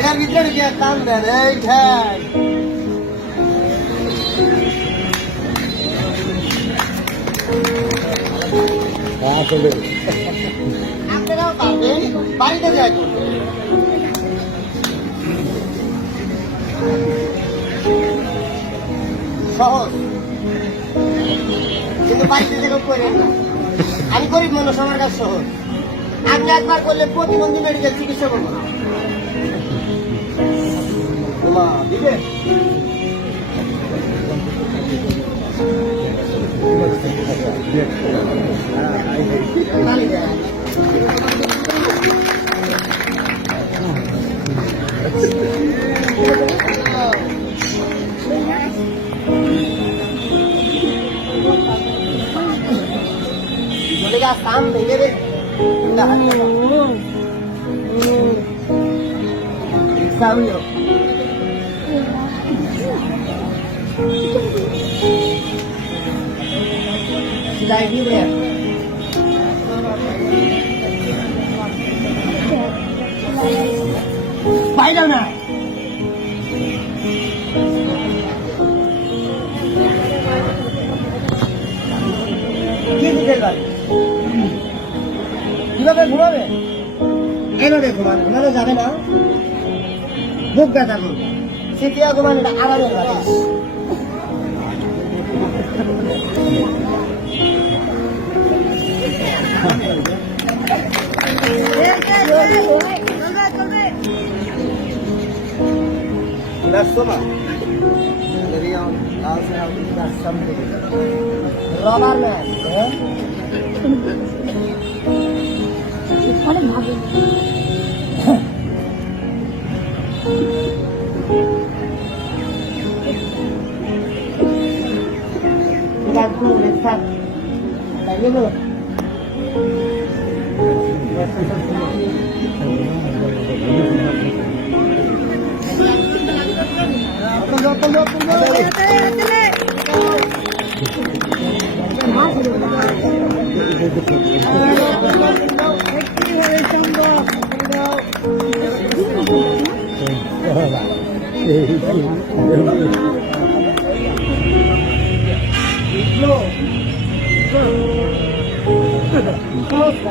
এর ভিতরে গিয়ে টান দেন এই ঠ্যাং আপনারাও পারবেন বাড়িতে যাই সহজ কিন্তু বাড়িতে যেরকম করেন না আমি গরিব মানুষ আমার কাছে সহজ আপনি একবার করলে প্রতিবন্ধী মেডিকেল চিকিৎসা করবো না দিবে काम भैया सिलाई भी है भाई जाओ ना ये निकल भाई কিভাবে ঘুমাবে এভাবে ঘুমানো ঘুমানো যাবে না বুক ব্যথা করবে শীতিয়া ঘুমানো এটা আরামের বাতাস রবার ম্যাচ অনেক ভালো Oh,